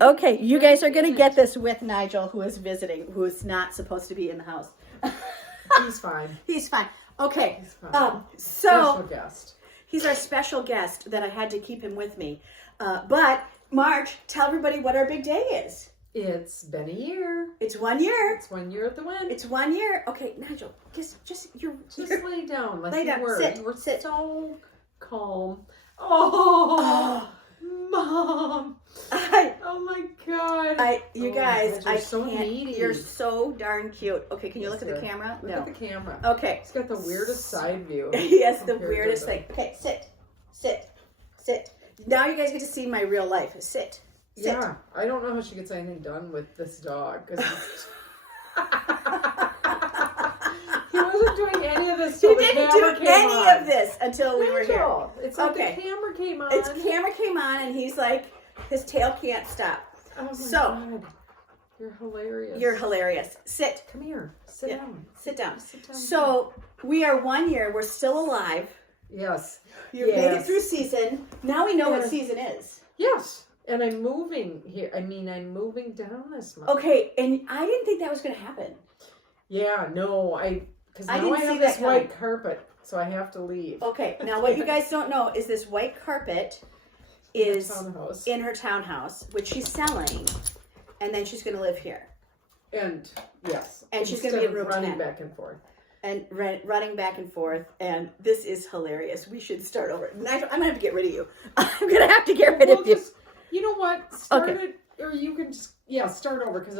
Okay, you guys are going to get this with Nigel, who is visiting, who is not supposed to be in the house. He's fine. He's fine. Okay, He's fine. so Special guest. he's our special guest that I had to keep him with me. But Marge, tell everybody what our big day is. It's been a year. It's 1 year. It's 1 year at the Wen. It's 1 year. Okay, Nigel, just lay down. Like lay down. you were. Sit. You were Sit. so calm. Oh, Mom. Oh my God. You guys, God, you're so can't. needy. You're so darn cute. Okay, can you look at the camera? Look at the camera. Okay. He's got the weirdest side view. He has the compared weirdest to thing. Okay, sit. Now you guys get to see my real life. Sit. Yeah, I don't know how she gets anything done with this dog. Cause he wasn't doing any of this. He didn't do any of this until we were here. Nigel, it's like Okay. the camera came on. The camera came on and he's like, his tail can't stop. Oh my So, God. You're hilarious. You're hilarious. Sit. Come here. Sit down. Sit down. Sit down. So we are 1 year. We're still alive. Yes. You made it through season. Now we know what season is. Yes. And I'm moving here. I mean, I'm moving down this month. Okay, and I didn't think that was going to happen. Yeah, no, because now didn't I see have that this coming. white carpet, so I have to leave. Okay, now what you guys don't know is this white carpet is Townhouse. in her townhouse, which she's selling, and then she's going to live here. And yes, And she's gonna be in instead of room running 10. back and forth. And running back and forth, and this is hilarious. We should start over. Nigel, I'm going to have to get rid of you. I'm going to have to get rid of you. You know what? Start Okay. it, or you can just start over because